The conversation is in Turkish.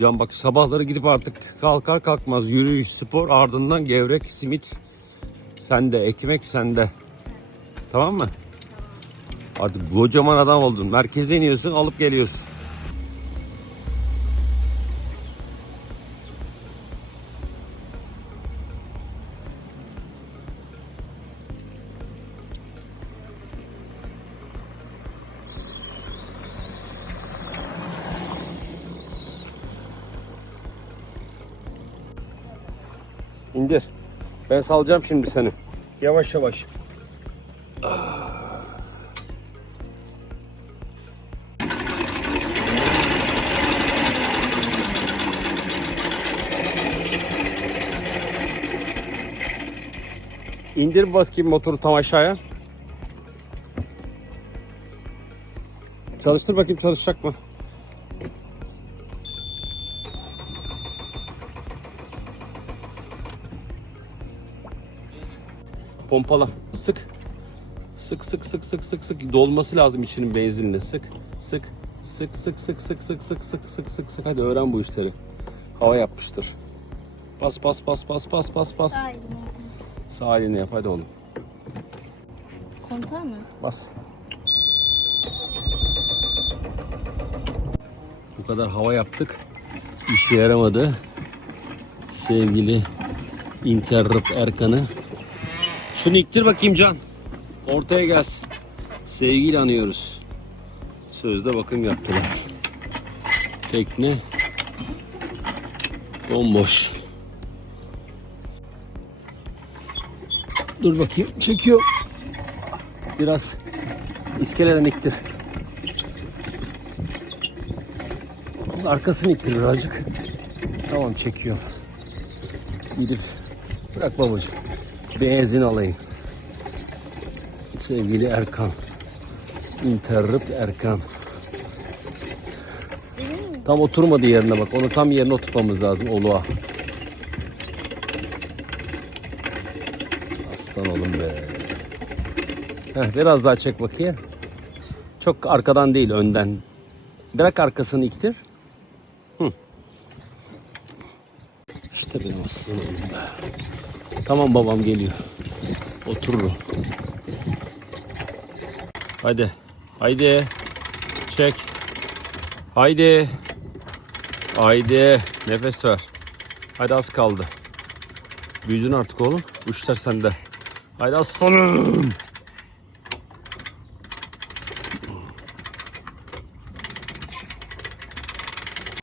Can bak sabahları gidip artık kalkar kalkmaz yürüyüş, spor ardından gevrek, simit sende, ekmek sende. Tamam mı? Artık kocaman adam oldun. Merkeze iniyorsun alıp geliyorsun. İndir. Ben salacağım şimdi seni. Yavaş yavaş. İndir bakayım motoru tam aşağıya. Çalıştır bakayım çalışacak mı? Pompala. Sık. Sık sık sık sık sık sık. Dolması lazım içinin benzinle. Sık. Sık. Sık sık sık sık sık sık sık sık sık sık. Hadi öğren bu işleri. Hava yapmıştır. Bas bas bas bas bas bas bas. Sağ elini. Sağ elini yap hadi oğlum. Kontağı mı? Bas. Bu kadar hava yaptık. İşe yaramadı. Sevgili Interrupt Erkan'ı. Şunu iktir bakayım Can. Ortaya gelsin. Sevgiyle anıyoruz. Sözde bakım yaptılar. Tekne bomboş. Dur bakayım çekiyor. Biraz iskeleden iktir. Arkasını iktir birazcık. Tamam çekiyor. Gidip bırak babacığım. Benzin alayım. Sevgili Erkan. Interrupt Erkan. Tam oturmadı yerine bak. Onu tam yerine oturtmamız lazım oluğa. Aslan oğlum be. Heh, biraz daha çek bakayım. Çok arkadan değil önden. Bırak arkasını iktir. Hı. İşte benim aslan oğlum be. Tamam babam geliyor. Otururum. Hadi. Haydi. Çek. Haydi. Haydi. Nefes ver. Hadi az kaldı. Büyüdün artık oğlum. İşler sende. Haydi aslanım.